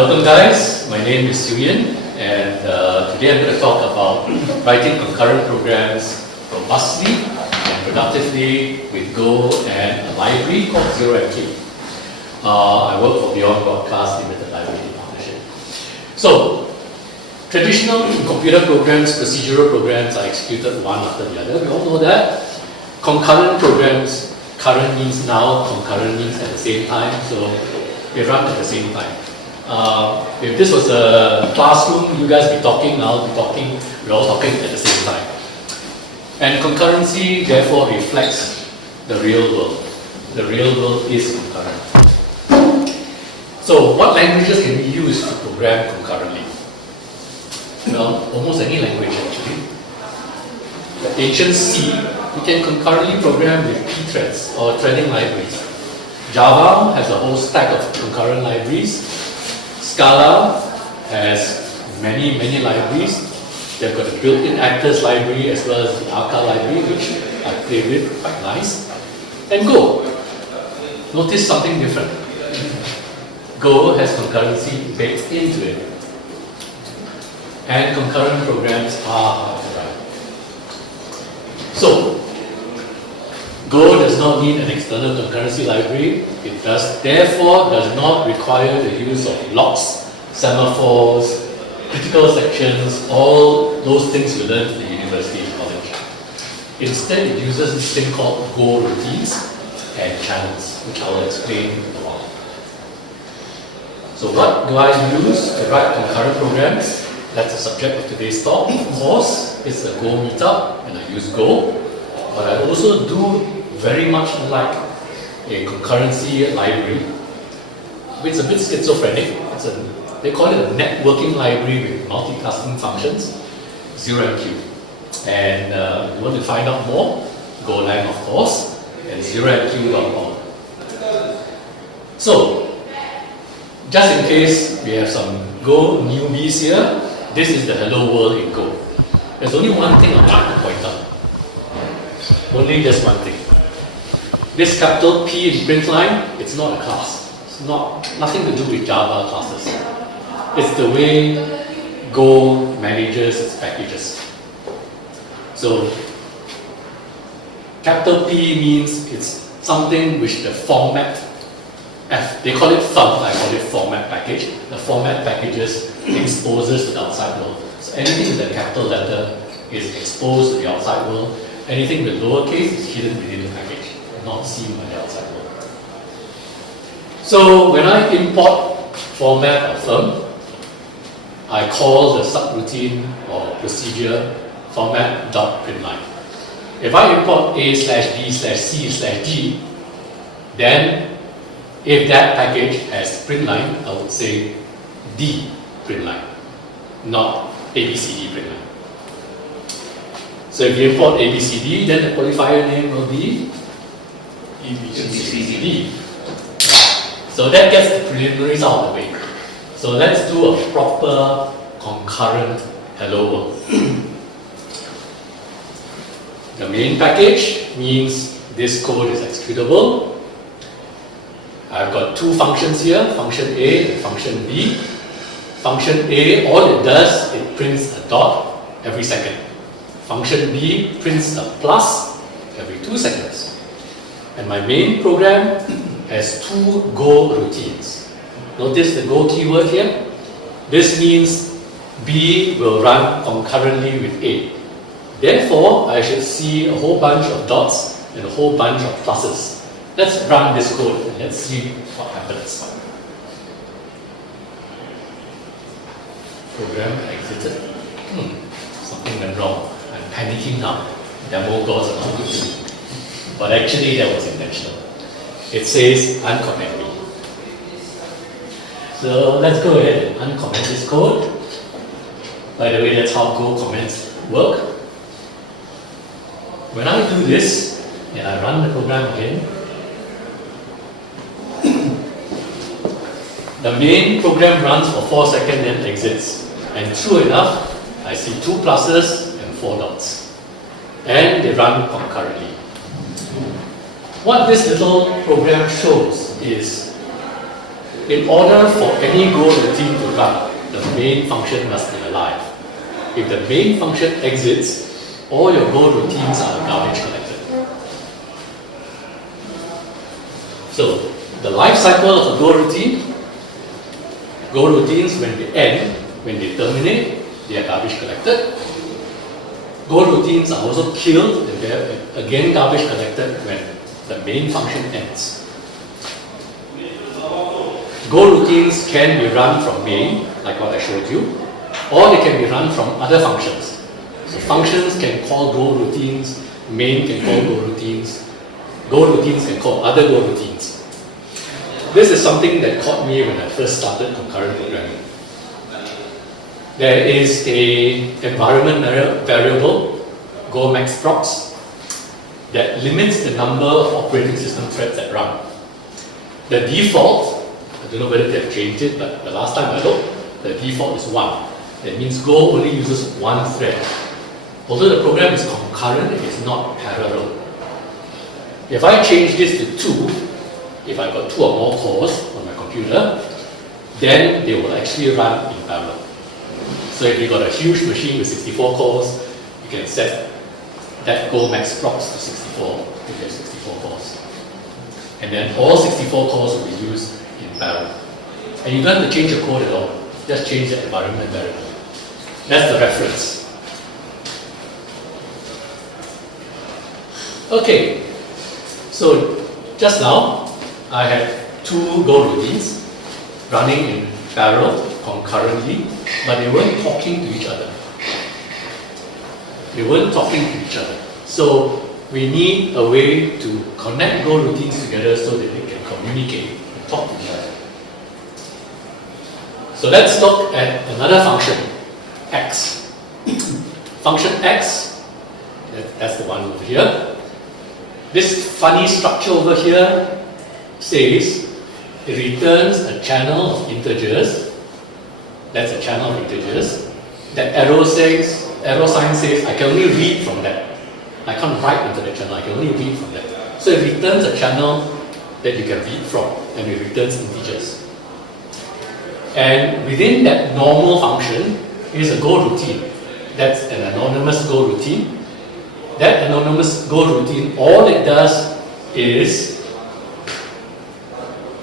Welcome guys, my name is Siu Yin, and today I'm going to talk about writing concurrent programs robustly and productively with Go and a library called ZeroMQ. I work for Beyond Broadcast Limited Library Partnership. So, traditional computer programs, procedural programs are executed one after the other. We all know that. Concurrent programs, current means now, concurrent means at the same time, so they run at the same time. If this was a classroom, you guys be talking, I'll be talking, we're all talking at the same time. And concurrency therefore reflects the real world. The real world is concurrent. So what languages can we use to program concurrently? Well, almost any language actually. The ancient C, we can concurrently program with pthreads or threading libraries. Java has a whole stack of concurrent libraries. Scala has many libraries. They've got a built-in actors library as well as the Arca library, which I play with, quite nice. And Go. Notice something different. Go has concurrency baked into it. And concurrent programs are hard to write. So, Go does not need an external concurrency library. It therefore does not require the use of locks, semaphores, critical sections, all those things you learned in the university and college. Instead, it uses this thing called Go routines and channels, which I will explain in a while. So what do I use to write concurrent programs? That's the subject of today's talk. Of course, it's a Go Meetup, and I use Go. But I also do very much like a concurrency library, which is a bit schizophrenic. They call it a networking library with multitasking functions, ZeroMQ. And if you want to find out more, Golang of course, and zeromq.org. So, just in case we have some Go newbies here, this is the hello world in Go. There's only one thing I'd like to point out. Only just one thing. This capital P in print line, it's not a class. It's nothing to do with Java classes. It's the way Go manages its packages. So, capital P means it's something which the format, they call it FUM, I call it format package. The format packages exposes to the outside world. So anything with a capital letter is exposed to the outside world. Anything with lowercase is hidden within the package, not seen by the outside world. So when I import format or FUM, I call the subroutine or procedure format.println. If I import a/b/c/d, then if that package has println, I would say d println, not abcd println. So if you import abcd, then the qualifier name will be abcd. So that gets the preliminaries out of the way. So let's do a proper concurrent hello world. The main package means this code is executable. I've got two functions here, function A and function B. Function A, all it does, it prints a dot every second. Function B prints a plus every 2 seconds. And my main program has two Go routines. Notice the Go keyword here. This means B will run concurrently with A. Therefore, I should see a whole bunch of dots and a whole bunch of pluses. Let's run this code and let's see what happens. Program exited. Something went wrong. I'm panicking now. Demo gods are not good to me. But actually that was intentional. It says uncomment me. So let's go ahead and uncomment this code. By the way, that's how Go comments work. When I do this, and I run the program again, the main program runs for 4 seconds and exits. And true enough, I see 2 pluses and 4 dots. And they run concurrently. What this little program shows is in order for any Go routine to run, the main function must be alive. If the main function exits, all your Go routines are garbage collected. So, the life cycle of a Go routine, Go routines when they end, when they terminate, they are garbage collected. Go routines are also killed and they are again garbage collected when the main function ends. Go routines can be run from main, like what I showed you, or they can be run from other functions. So functions can call Go routines, main can call Go routines can call other Go routines. This is something that caught me when I first started concurrent programming. There is a environment variable, Go max procs, that limits the number of operating system threads that run. The default, I don't know whether they have changed it, but the last time I looked, the default is 1. That means Go only uses one thread. Although the program is concurrent, it is not parallel. If I change this to 2, if I've got 2 or more cores on my computer, then they will actually run in parallel. So if you've got a huge machine with 64 cores, you can set that Go max procs to 64 if you have 64 cores. And then all 64 cores will be used in parallel. And you don't have to change your code at all. Just change the environment variable. That's the reference. Okay, so just now I had 2 Go routines running in parallel, concurrently, but they weren't talking to each other. They weren't talking to each other. So we need a way to connect Go routines together so that they can communicate and talk to each other. So let's look at another function, x. Function x, that's the one over here. This funny structure over here says it returns a channel of integers. That's a channel of integers. That arrow sign says I can only read from that. I can't write into the channel, I can only read from that. So it returns a channel that you can read from, and it returns integers. And within that normal function is a Go routine. That's an anonymous Go routine. That anonymous Go routine, all it does is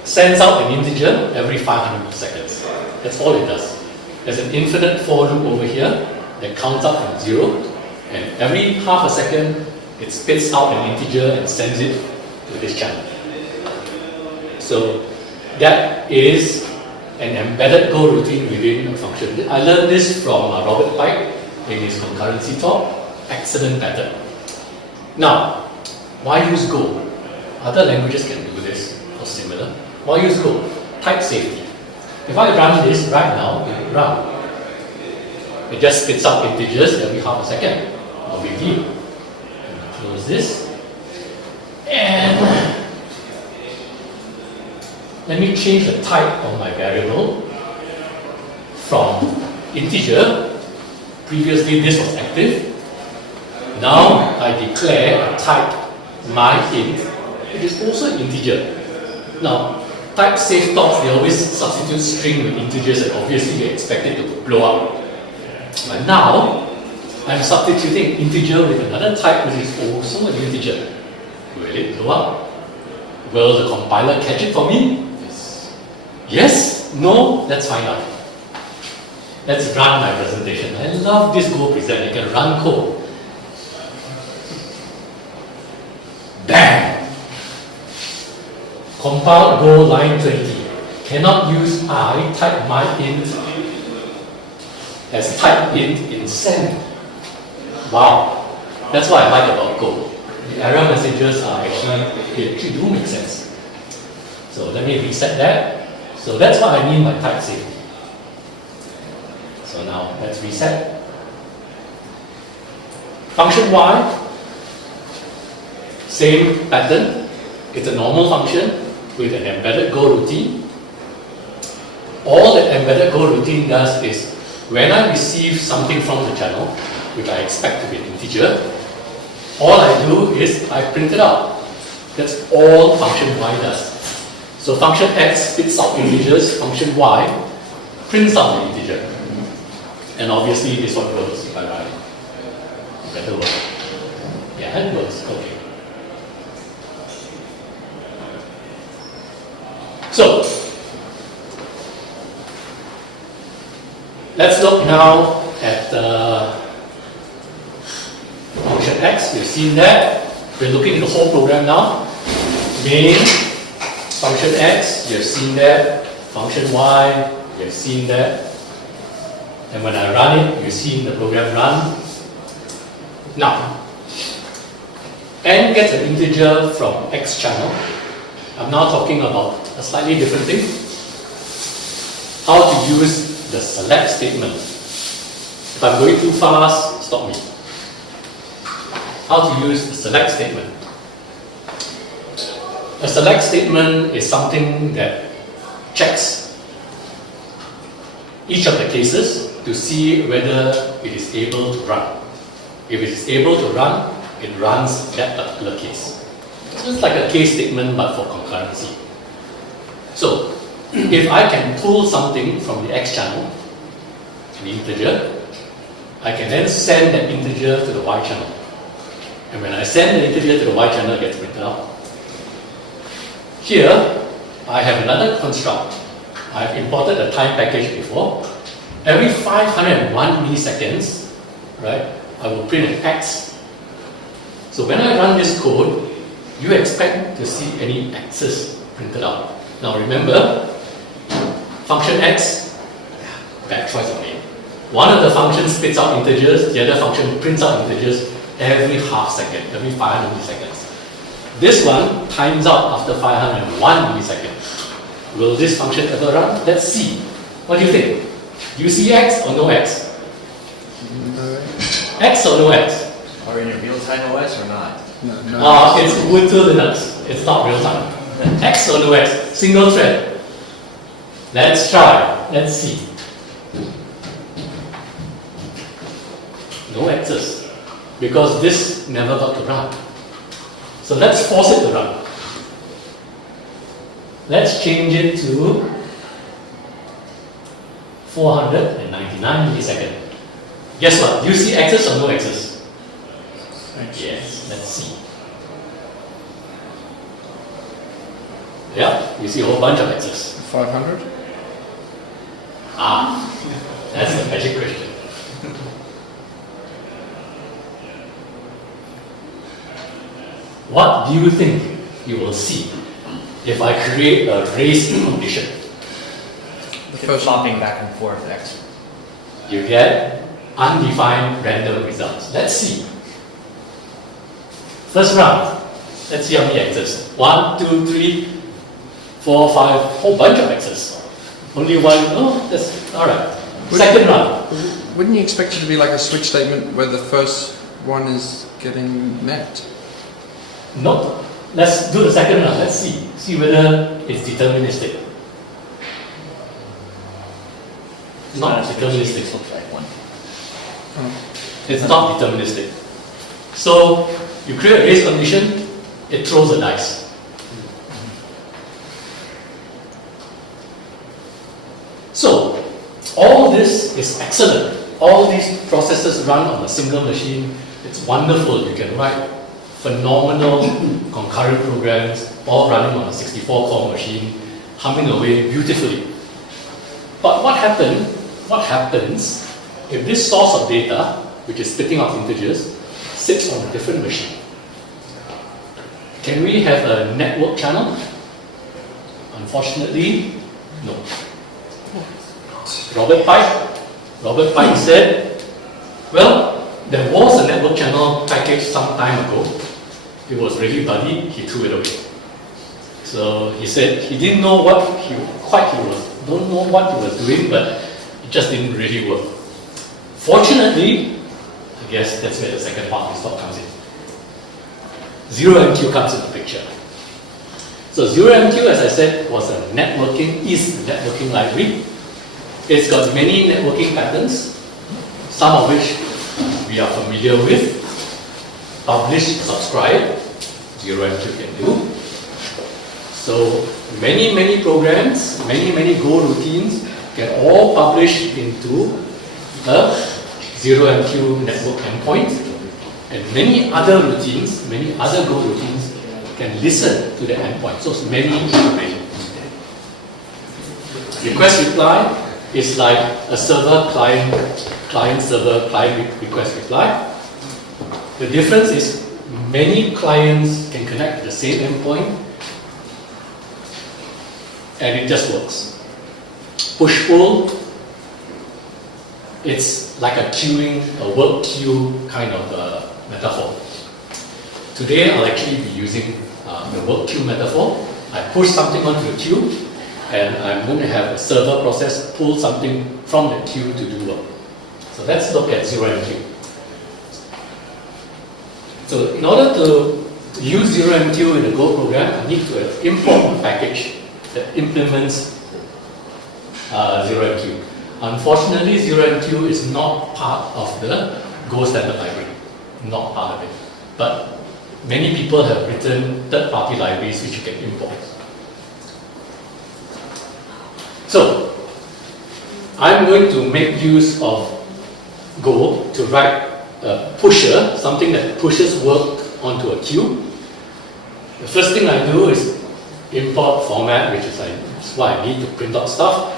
sends out an integer every 500 seconds. That's all it does. There's an infinite for loop over here that counts up from 0, and every half a second it spits out an integer and sends it to this channel. So that is an embedded Go routine within a function. I learned this from Robert Pike in his concurrency talk. Excellent pattern. Now, why use Go? Other languages can do this or similar. Why use Go? Type safety. If I run this right now, it will run. It just spits out integers every half a second. No big deal. Close this. And let me change the type of my variable from integer. Previously this was active. Now I declare a type myInt, which is also an integer. Now, type safe talks, they always substitute string with integers, and obviously you expect it to blow up. But now I'm substituting integer with another type which is also an integer. Will it blow up? Will the compiler catch it for me? Yes? No? Let's find out. Let's run my presentation. I love this Go present. You can run code. Bang! Compile Go line 20. Cannot use I type myInt as type int in send. Wow. That's what I like about Go. The error messages are they actually do make sense. So let me reset that. So that's what I mean by type safety. So now let's reset. Function y, same pattern. It's a normal function with an embedded Go routine. All that embedded Go routine does is when I receive something from the channel, which I expect to be an integer, all I do is I print it out. That's all function y does. So function x spits out integers, function y prints out the integer. And obviously this one works if I write. Better work. Yeah, it works. Okay. So let's look now at function x. We've seen that. We're looking at the whole program now. Main, function x, you've seen that. Function y, you've seen that. And when I run it, you've seen the program run. Now, n gets an integer from x channel. I'm now talking about a slightly different thing. How to use the select statement. If I'm going too fast, stop me. How to use the select statement. A select statement is something that checks each of the cases to see whether it is able to run. If it is able to run, it runs that particular case. So it's like a case statement but for concurrency. So if I can pull something from the x channel, the integer, I can then send that integer to the y channel. And when I send the integer to the y channel, it gets printed out. Here, I have another construct. I've imported a time package before. Every 501 milliseconds, right, I will print an x. So when I run this code, you expect to see any x's printed out. Now remember, function x, bad choice of name. One of the functions spits out integers, the other function prints out integers every half second, every 500 milliseconds. This one times out after 501 milliseconds. Will this function ever run? Let's see. What do you think? Do you see x or no x? X or no x? Are in a real-time OS or not? No. It's Ubuntu Linux. It's not real time. X or no x? Single thread. Let's try. Let's see. No x's. Because this never got to run. So let's force it to run. Let's change it to 499 milliseconds. Guess what? Do you see x's or no x's? Yes, let's see. Yeah, you see a whole bunch of x's. 500? That's the magic question. What do you think you will see if I create a race condition? The first flopping back and forth x. You get undefined random results. Let's see. First round. Let's see how many x's. 1, 2, 3, 4, 5, whole bunch of x's. Only one. Oh, that's alright. Second round. Wouldn't you expect it to be like a switch statement where the first one is getting met? No. Let's do the second round. Let's see. See whether it's deterministic. Not deterministic. Looks like one. It's not deterministic. So you create a race condition, it throws a dice. So all this is excellent. All these processes run on a single machine. It's wonderful. You can write phenomenal concurrent programs, all running on a 64-core machine, humming away beautifully. But what happens if this source of data, which is spitting out integers, sits on a different machine? Can we have a network channel? Unfortunately, no. Robert Pike said, well, there was a network channel package some time ago. It was really buddy, he threw it away. So he said he didn't know what don't know what he was doing, but it just didn't really work. Fortunately, I guess that's where the second part of this talk comes in. ZeroMQ comes into the picture. So ZeroMQ, as I said, is a networking library. It's got many networking patterns, some of which we are familiar with. Publish, subscribe, ZeroMQ can do. So many programs, many Go routines get all published into a 0MQ network endpoint, and many other routines, many other Go routines can listen to the endpoint. So many information. Request reply is like a server client server client request reply. The difference is many clients can connect to the same endpoint, and it just works. Push pull, it's like a queuing, a work queue kind of metaphor. Today I'll actually be using the work queue metaphor. I push something onto the queue, and I'm going to have a server process pull something from the queue to do work. So let's look at 0MQ. So in order to use 0MQ in a Go program, I need to import a package that implements 0MQ. Unfortunately, 0MQ is not part of the Go standard library, not part of it. But many people have written third-party libraries which you can import. So I'm going to make use of Go to write a pusher, something that pushes work onto a queue. The first thing I do is import format, which is what I need to print out stuff.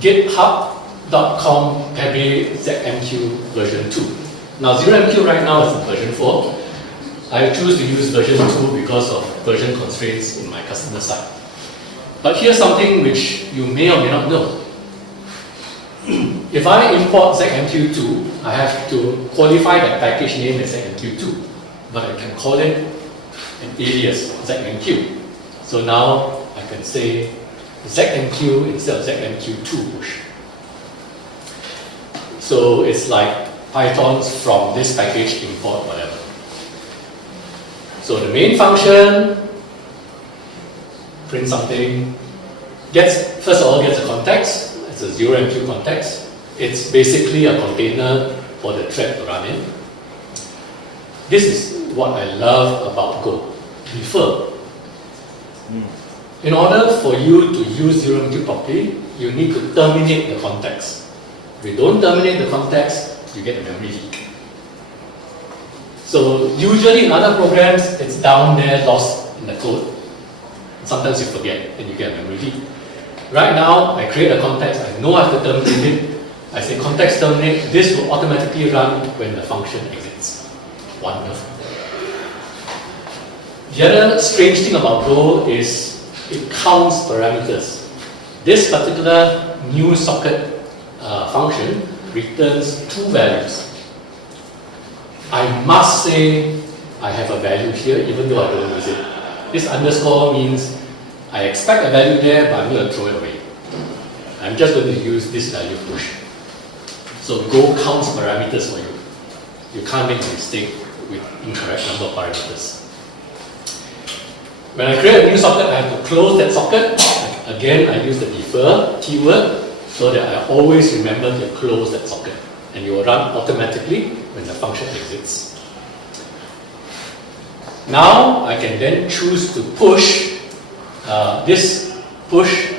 github.com pebble ZMQ version 2. Now 0MQ right now is in version 4. I choose to use version 2 because of version constraints in my customer side. But here's something which you may or may not know. If I import ZMQ2, I have to qualify that package name as ZMQ2, but I can call it an alias ZMQ. So now I can say ZMQ instead of ZMQ2 push. So it's like Python's from this package import whatever. So the main function, print something, first of all gets a context. It's a 0MQ context. It's basically a container for the thread to run in. This is what I love about Go. Defer. In order for you to use 0MQ properly, you need to terminate the context. If you don't terminate the context, you get a memory leak. So usually in other programs, it's down there, lost in the code. Sometimes you forget and you get a memory leak. Right now, I create a context, I know I have to terminate it. I say context terminate, this will automatically run when the function exits. Wonderful. The other strange thing about Go is it counts parameters. This particular new socket function returns 2 values. I must say I have a value here even though I don't use it. This underscore means I expect a value there, but I'm going to throw it away. I'm just going to use this value push. So Go counts parameters for you. You can't make a mistake with incorrect number of parameters. When I create a new socket, I have to close that socket. Again, I use the defer keyword so that I always remember to close that socket. And you will run automatically when the function exits. Now I can then choose to push. This push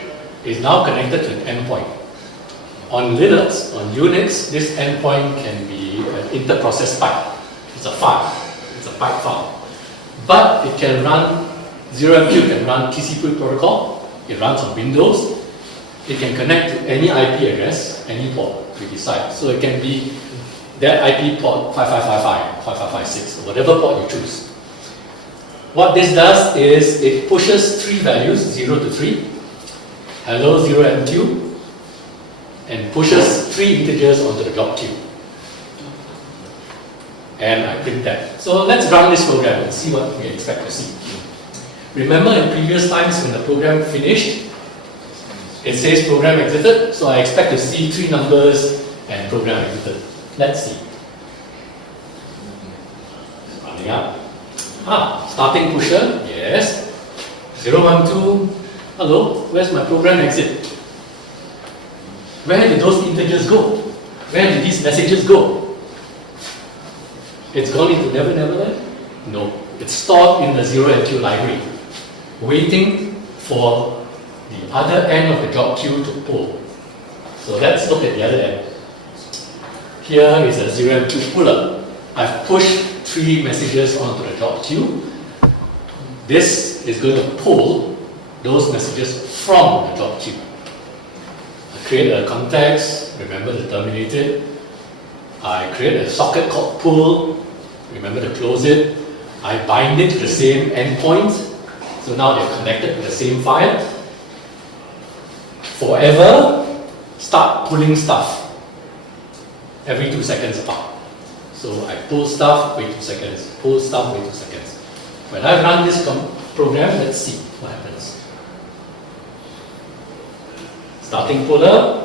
is now connected to an endpoint. On Linux, on Unix, this endpoint can be an interprocess pipe. It's a file. It's a pipe file. But it can run, 0MQ can run TCP protocol. It runs on Windows. It can connect to any IP address, any port we decide. So it can be that IP port 5555, 5556, or whatever port you choose. What this does is it pushes 3 values, 0 to 3, hello 0MQ, and pushes 3 integers onto the block queue. And I print that. So let's run this program and see what we expect to see. Remember in previous times when the program finished, it says program exited, so I expect to see 3 numbers and program exited. Let's see. Running up. Starting pusher, yes. 012, hello, where's my program exit? Where did those integers go? Where did these messages go? It's gone into Never Never Land? No, it's stored in the 0MQ library. waiting for the other end of the job queue to pull. So let's look at the other end. Here is a 0M2 puller. I've pushed 3 messages onto the job queue. This is going to pull those messages from the job queue. I create a context, remember to terminate it. I create a socket called pull, remember to close it. I bind it to the same endpoint, so now they're connected to the same file. Forever, start pulling stuff every 2 seconds apart. So I pull stuff, wait 2 seconds, pull stuff, wait 2 seconds. When I run this program, let's see what happens. Starting puller.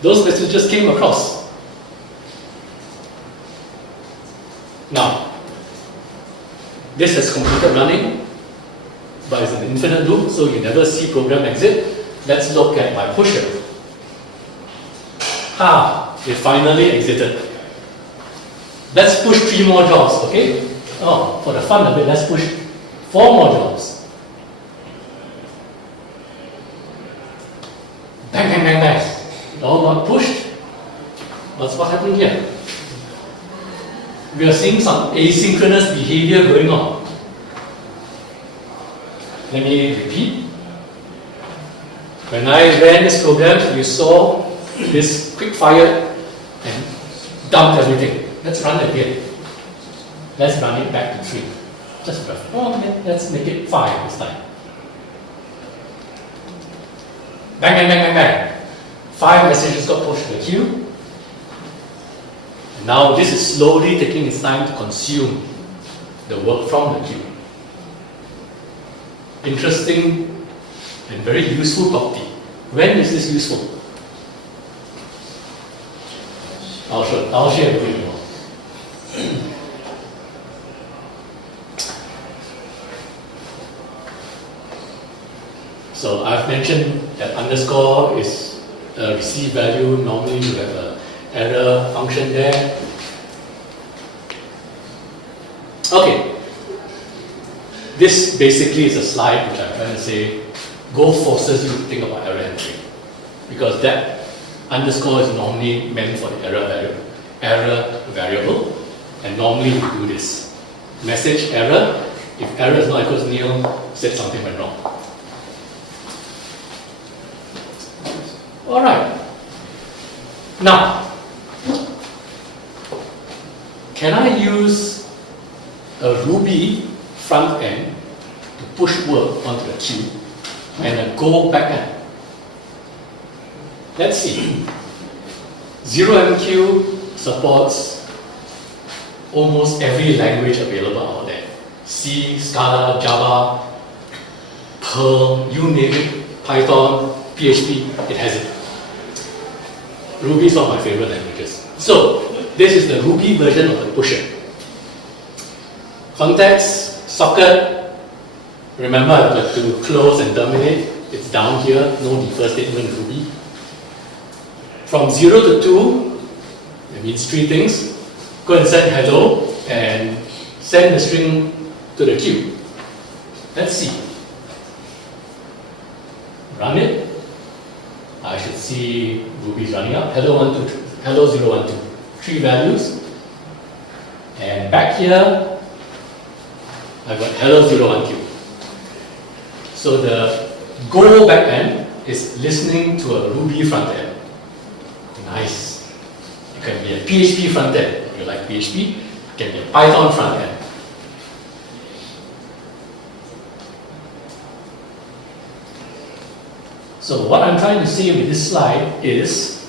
Those messages came across. Now, this has completed running, but it's an infinite loop, so you never see program exit. Let's look at my pusher. It finally exited. Let's push 3 more jobs, okay? For the fun of it, let's push 4 more jobs. Bang, bang, bang, bang. All got pushed. What's happening here? We are seeing some asynchronous behavior going on. Let me repeat. When I ran this program, you saw this quick fire and dumped everything. Let's run it again. Let's run it back to 3. Just let's make it 5 this time. Bang, bang, bang, bang, bang. 5 messages got pushed to the queue. And now this is slowly taking its time to consume the work from the queue. Interesting and very useful property. When is this useful? I'll share with you more. So I've mentioned that underscore is a receive value. Normally you have an error function there. Okay. This basically is a slide which I'm trying to say Go forces you to think about error handling, because that underscore is normally meant for the error variable, and normally we do this. Message error. If error is not equals to nil, said something went wrong. Alright. Now, can I use a Ruby front end to push work onto the queue and a Go back end? Let's see. 0MQ supports almost every language available out there. C, Scala, Java, Perl, you name it, Python, PHP, it has it. Ruby is one of my favorite languages. So, this is the Ruby version of the pusher. Context, socket, remember I've got to close and terminate. It's down here, no defer statement in Ruby. From 0 to 2, it means 3 things. Go and set hello and send the string to the queue. Let's see. Run it. I should see Ruby's running up. Hello 1 2, hello 0 1 2. 3 values. And back here, I've got hello 0 1 2. So the Go backend is listening to a Ruby front end. Nice. It can be a PHP front end. If you like PHP, it can be a Python front end. So what I'm trying to say with this slide is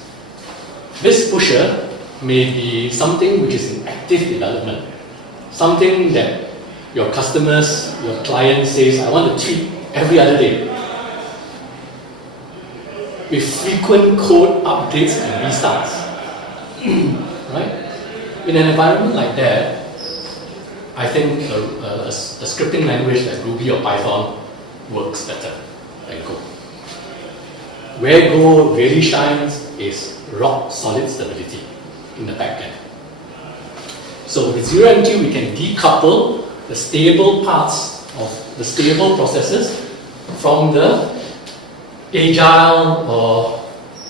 this pusher may be something which is in active development. Something that your customers, your client says, I want to tweak every other day. With frequent code updates and restarts. Right? In an environment like that, I think a scripting language like Ruby or Python works better than Go. Where Go really shines is rock solid stability in the backend. So with 0MQ, we can decouple the stable parts of the stable processes from the agile or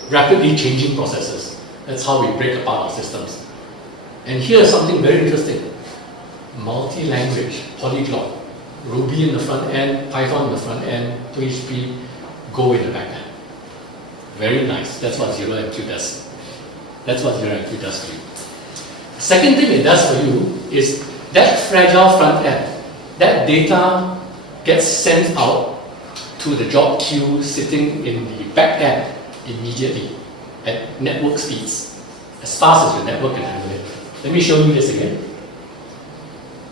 rapidly changing processes. That's how we break apart our systems. And here's something very interesting. Multi-language, polyglot, Ruby in the front end, Python in the front end, PHP, Go in the back end. Very nice. That's what 0MQ does. That's what 0MQ does for you. Second thing it does for you is that fragile front end, that data gets sent out to the job queue sitting in the back end immediately at network speeds, as fast as your network can handle it. Let me show you this again.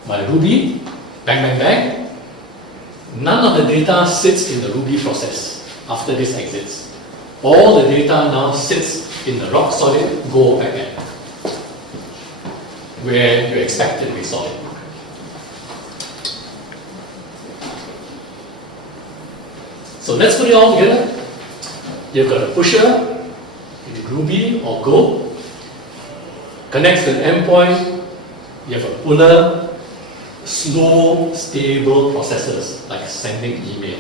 My Ruby, bang, bang, bang. None of the data sits in the Ruby process after this exits. All the data now sits in the rock solid Go backend, where you expect it to be solid. So let's put it all together. You've got a pusher in Ruby or Go, connects to an endpoint. You have a puller, slow, stable processes like sending email.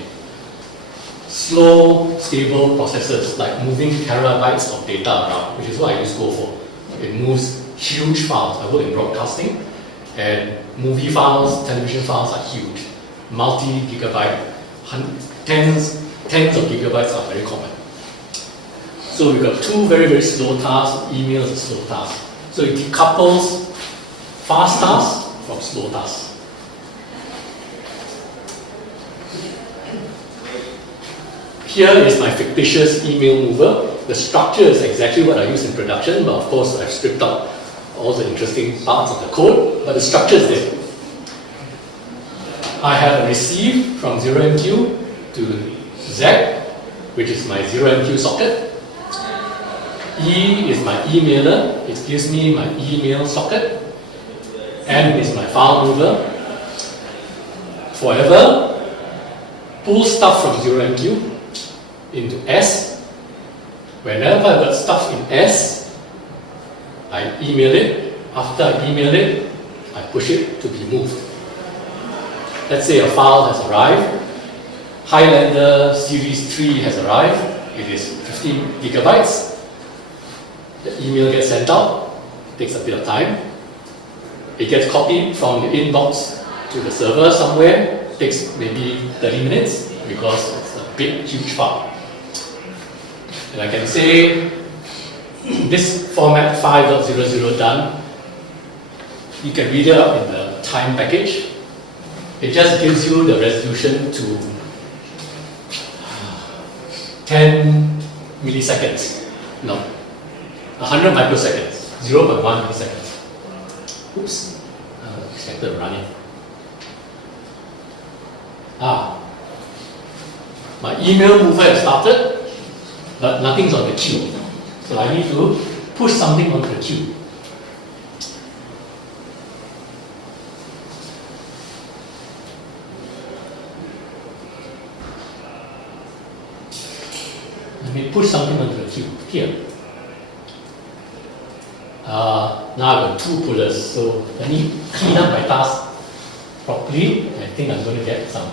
Slow, stable processes like moving terabytes of data around, which is what I use Go for. It moves huge files. I work in broadcasting, and movie files, television files are huge. Multi-gigabyte, tens of gigabytes are very common. So we've got two very, very slow tasks. Email is a slow task. So it decouples fast tasks from slow tasks. Here is my fictitious email mover. The structure is exactly what I use in production, but of course I've stripped out all the interesting parts of the code, but the structure is there. I have a receive from 0MQ to Z, which is my 0MQ socket. E is my emailer. It gives me my email socket. M is my file mover. Forever, pull stuff from 0MQ into S. Whenever I've got stuff in S, I email it. After I email it, I push it to be moved. Let's say a file has arrived. Highlander Series 3 has arrived. It is 15 gigabytes. The email gets sent out. It takes a bit of time. It gets copied from the inbox to the server somewhere. It takes maybe 30 minutes because it's a big, huge file. And I can say this format 5.00 done. You can read it up in the time package. It just gives you the resolution to 10 milliseconds. No, 100 microseconds, 0.1 milliseconds. Oops, expected running. My email mover has started, but nothing's on the queue. So I need to push something onto the queue. Let me push something onto the queue here. Now I've got two pullers, so let me clean up my task properly. I think I'm going to get some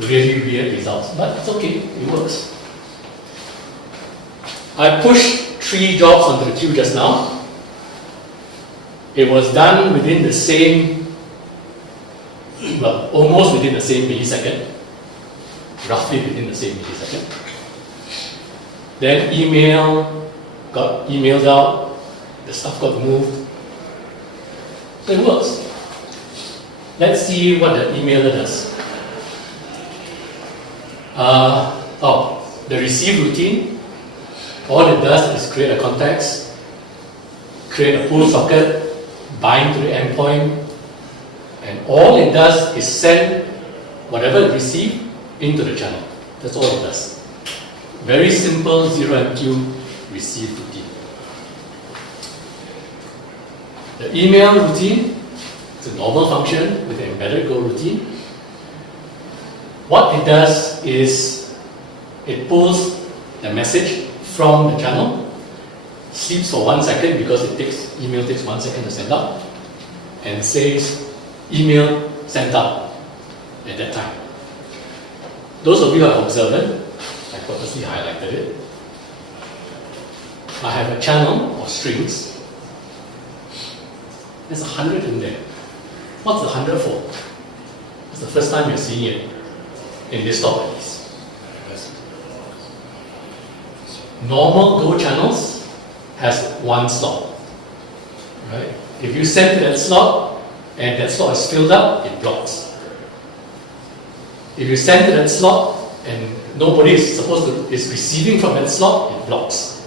really weird results, but it's okay, it works. I pushed 3 jobs onto the queue just now. It was done within the same, well, almost within the same millisecond, roughly within the same millisecond. Then email got emailed out, the stuff got moved. So it works. Let's see what the emailer does. The receive routine, all it does is create a context, create a pull socket, bind to the endpoint, and all it does is send whatever it received into the channel. That's all it does. Very simple 0MQ receive routine. The email routine is a normal function with an embedded Go routine. What it does is it pulls the message from the channel, sleeps for 1 second because email takes 1 second to send out, and says email sent out at that time. Those of you who are observant, I purposely highlighted it. I have a channel of strings. There's 100 in there. What's the 100 for? It's the first time you're seeing it in this talk at least. Normal Go channels has one slot. Right? If you send to that slot and that slot is filled up, it blocks. If you send to that slot and nobody is receiving from that slot, it blocks.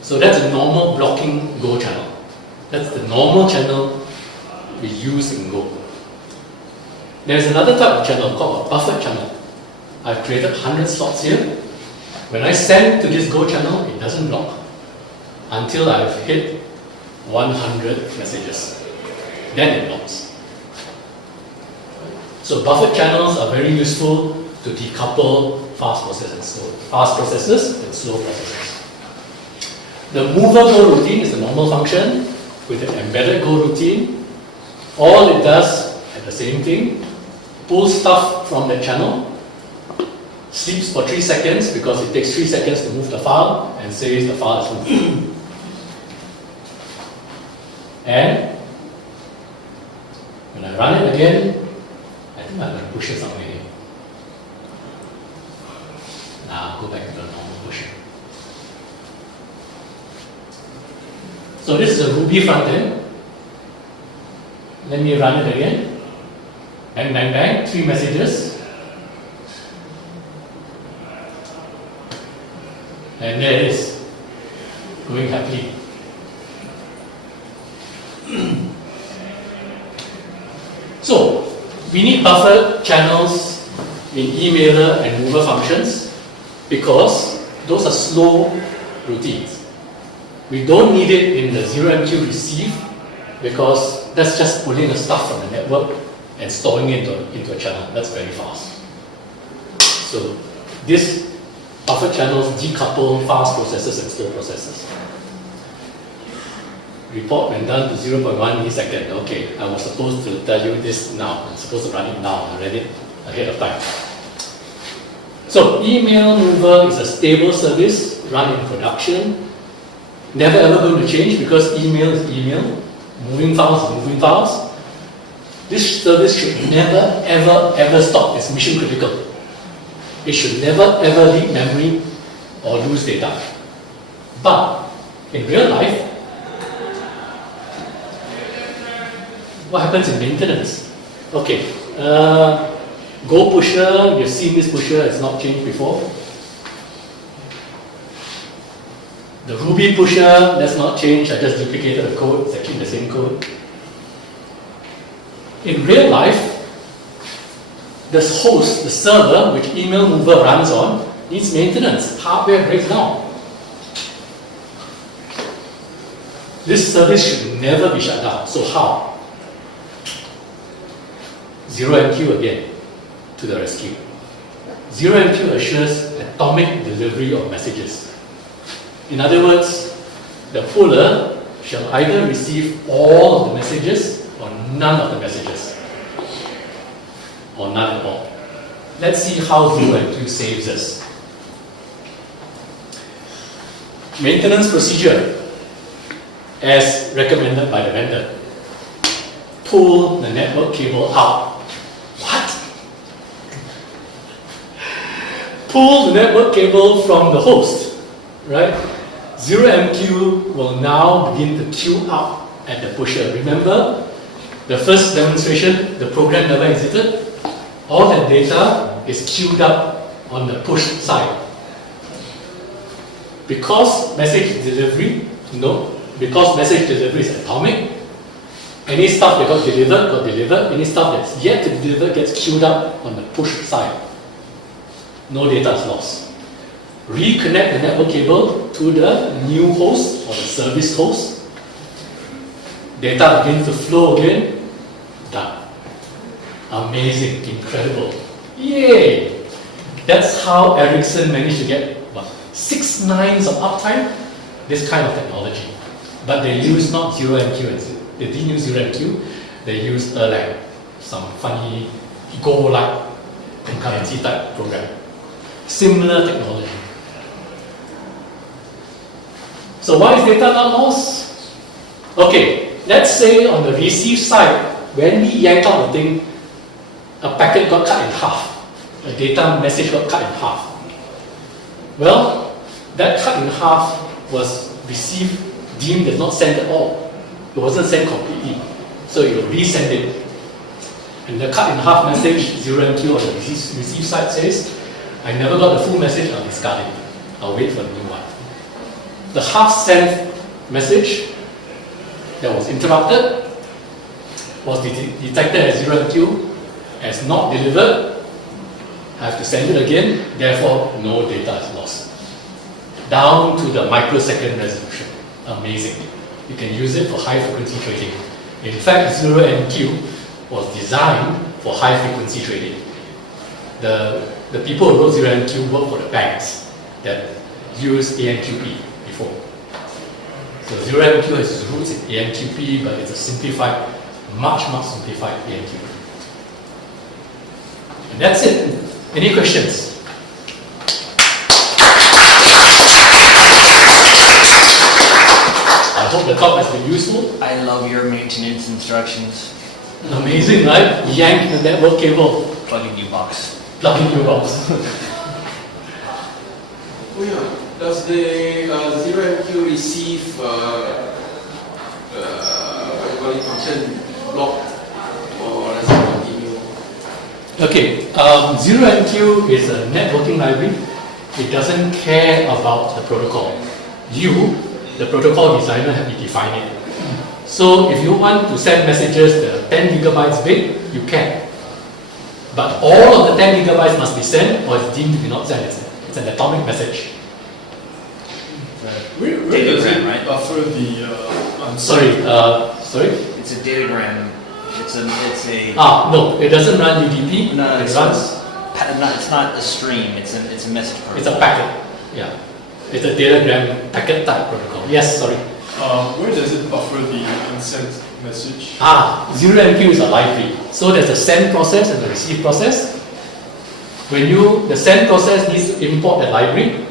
So that's a normal blocking Go channel. That's the normal channel we use in Go. There's another type of channel called a buffered channel. I've created 100 slots here. When I send to this Go channel, it doesn't block until I've hit 100 messages. Then it blocks. So buffered channels are very useful to decouple fast processes and slow processes. The mover Go routine is the normal function with an embedded Go routine. All it does at the same thing, pulls stuff from the channel, sleeps for 3 seconds because it takes 3 seconds to move the file and says the file is moved. And when I run it again, I think I'm going to push it somewhere here. Now I'll go back to the normal push. So this is a Ruby front end. Let me run it again. Bang, bang, bang, 3 messages. And there it is, going happily. So, we need buffer channels in emailer and mover functions because those are slow routines. We don't need it in the 0MQ receive because that's just pulling the stuff from the network and storing it into a channel. That's very fast. So, this buffer channels decouple fast processes and slow processes. Report when done to 0.1 millisecond. Okay, I was supposed to tell you this now. I'm supposed to run it now. I read it ahead of time. So, email mover is a stable service run in production. Never ever going to change because email is email. Moving files is moving files. This service should never ever ever stop. It's mission critical. It should never ever leak memory or lose data. But in real life, what happens in maintenance? Okay, Go pusher, you've seen this pusher, it's not changed before. The Ruby pusher, that's not changed, I just duplicated the code, it's actually the same code. In real life, this host, the server, which email mover runs on, needs maintenance. Hardware breaks down. This service should never be shut down. So how? 0MQ again to the rescue. 0MQ assures atomic delivery of messages. In other words, the puller shall either receive all of the messages or none of the messages. Or none at all. Let's see how 0MQ saves us. Maintenance procedure as recommended by the vendor. Pull the network cable out. What? Pull the network cable from the host, right? 0MQ will now begin to queue up at the pusher. Remember, the first demonstration, the program never exited. All that data is queued up on the push side. Because message delivery is atomic, any stuff that got delivered, any stuff that's yet to be delivered gets queued up on the push side. No data is lost. Reconnect the network cable to the new host or the service host. Data begins to flow again. Done. Amazing, incredible. Yay! That's how Ericsson managed to get 6 nines of uptime. This kind of technology. But they use not 0MQ. They didn't use 0MQ. They used Erlang. some funny Go-like concurrency type program. Similar technology. So why is data not lost? Okay, let's say on the receive side, when we yank out the thing, a packet got cut in half. A data message got cut in half. Well, that cut in half was received, deemed as not sent at all. It wasn't sent completely. So you will resend it. And the cut in half message, 0MQ on the receive side says, I never got the full message, I'll discard it. I'll wait for the new one. The half sent message that was interrupted was detected as 0MQ, as not delivered. I have to send it again, therefore no data is lost. Down to the microsecond resolution. Amazing. You can use it for high frequency trading. In fact, 0MQ was designed for high frequency trading. The people who wrote 0MQ worked for the banks that used AMQP before. So 0MQ has its roots in AMQP, but it's a simplified, much simplified AMQP. And that's it. Any questions? I hope the talk has been useful. I love your maintenance instructions. Amazing, right? Yank the network cable. Plug in new box. Plug in your box. Oh yeah. Does the 0MQ receive function block or does it continue? Okay, 0MQ is a networking library. It doesn't care about the protocol. You, the protocol designer, have to define it. So if you want to send messages that are 10 gigabytes big, you can. But all of the 10 gigabytes must be sent or it's deemed to be not sent. It's an atomic message. Where does it buffer the Sorry. It's a datagram. It's a. No, it doesn't run UDP. No, it it's runs. It's not a stream. It's a message protocol. It's a packet. Yeah, it's a datagram packet type protocol. Yes, sorry. Where does it buffer the unsent message? 0MQ is a library. So there's a send process and a receive process. The send process needs to import the library.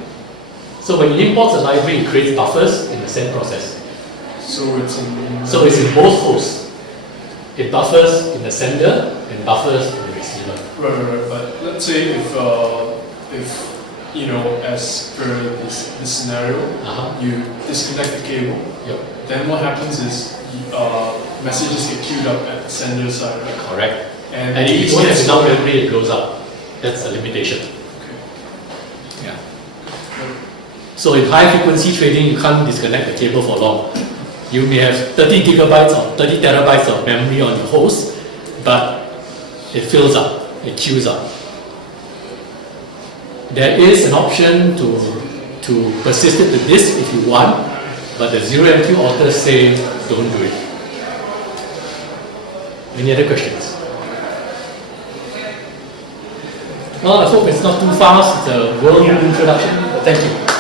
So when it imports the library, it creates buffers in the send process. So it's in both hosts. It buffers in the sender and buffers in the receiver. Right. But let's say if as per this scenario, you disconnect the cable. Yep. Then what happens is messages get queued up at the sender side, right? Correct. And if you these don't get have enough stored- memory, it blows up. That's a limitation. Okay. Yeah. So in high frequency trading, you can't disconnect the cable for long. You may have 30 gigabytes or 30 terabytes of memory on your host, but it fills up, it queues up. There is an option to persist it to disk if you want, but the 0MQ authors say don't do it. Any other questions? Well, I hope it's not too fast. It's a world introduction. Thank you.